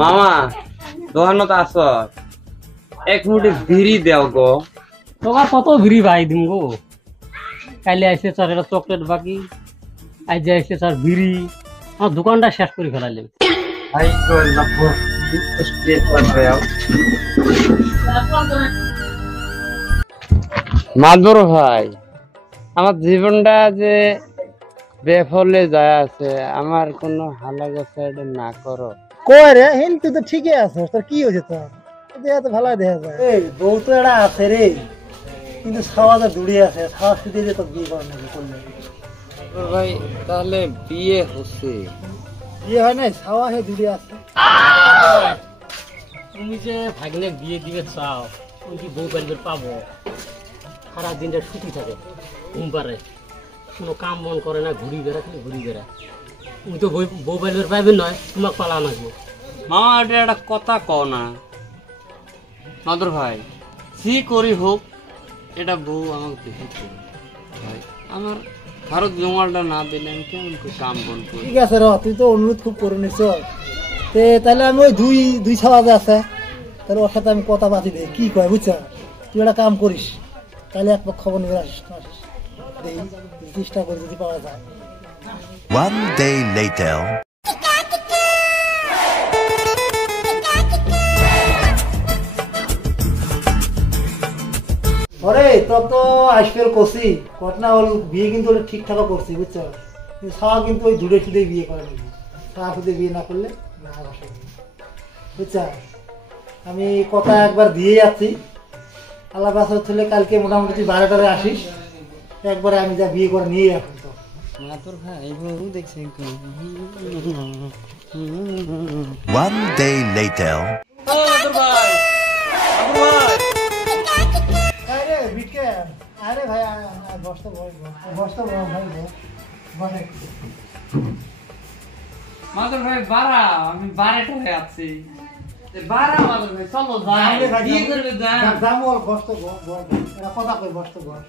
মামা দোকানত আছ এক মুঠি বিড়ি দেও গো তোমার কত বিড়ি ভাই দিম গো কাইলে আইসে স্যার এটা চকলেট বাকি আজ আইসে স্যার বিড়ি আমার দোকানটা শেষ করে ফেলাইলেন ভাই তো না স্ট্রেট করবে মাদুর ভাই আমার জীবনটা যে বেফলে যায় আছে আমার কোনো হালাগোসাইড না করো কই রে হেন তুই তো ঠিকই আছিস তোর কি হয়েছে তোর দেয়া তো ভালো দেখা যায় এই বউ তো এটা আছে রে কিন্তু সওয়াজে দূরে আছে সাহস দিয়ে তো বিয়ে করে নাকি করলে ভাই তাহলে বিয়ে হচ্ছে বিয়ে হয় নাই সাওয়া হে দূরে আছে তুমি যে ভাগ্নে বিয়ে দিবে চাও তুমি কি বউ পাইবে পাবো সারা দিনটা ছুটি থাকে ঘুম পারে কোনো কাম মন করে না ঘুরি বেড়া খালি ঘুরি বেড়া তুমি তো বউ পাইবে পাইবে নয় তোমাকে পালা নাকবো মামা এটা একটা কথা কও না মাদুর ভাই কি করি হোক এটা বউ আমাকে দেখে ভাই আমার ভারত জমালটা না দিলে আমি কেমন কাম বন করি ঠিক আছে র তুই তো অনুরোধ খুব করে নিছ তাহলে আমি ওই দুই সওয়াজে আছে তাহলে ওর সাথে আমি কথা বাতি দিই কি কয় বুঝছ তুই একটা কাম করিস তাহলে এক খবর নিয়ে আসিস চেষ্টা করে যদি পাওয়া যায় One day later. ওরে তোর তো আইসপেল করছি ঘটনা হল বিয়ে কিন্তু ঠিকঠাক করছি বুঝছো কিন্তু সাওয়া কিন্তু ওই দূরে শুধু বিয়ে করে নাকি সাওয়া শুধু বিয়ে না করলে না বসে বুঝছো আমি কথা একবার দিয়ে যাচ্ছি আল্লাহ বাসা হলে কালকে মোটামুটি তুই 12টায় আসিস একবারে আমি যা বিয়ে করে নিয়ে এখন তো মাদুর ভাই বউ দেখছি One day later. মাদুর ভাই আরে বিটকে আরে ভাই বসতে ভাই বসে মাদুর ভাই বাড়া আমি 12টায় আছি বাড়া মাদুর ভাই চলো যাই বিয়ে করবে জামল বসতে এরা কথা কই বসতে বস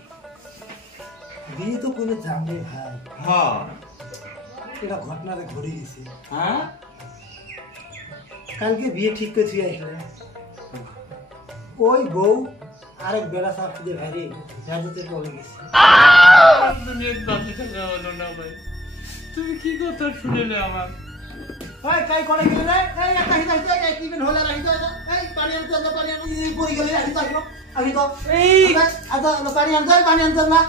বিয়ে তো করে জামবে ভাই হ্যাঁ এটা ঘটনাতে ঘুরে গেছে হ্যাঁ কালকে বিয়ে ঠিক করেছি আসলে ওই বউ আরেক বেড়া সাপ দিয়ে ভাইরে জাজতে পড়ে গেছে তুমি কি কথা শুনেলে আমার ভাই কাই করে গেলে রে এই একটা হিতা হিতা এই কি বিন হলা রাখিতো এই পানি আনতে পানি আনতে পড়ে গেলে রাখিতো আমি তো এই আদা পানি আনতে না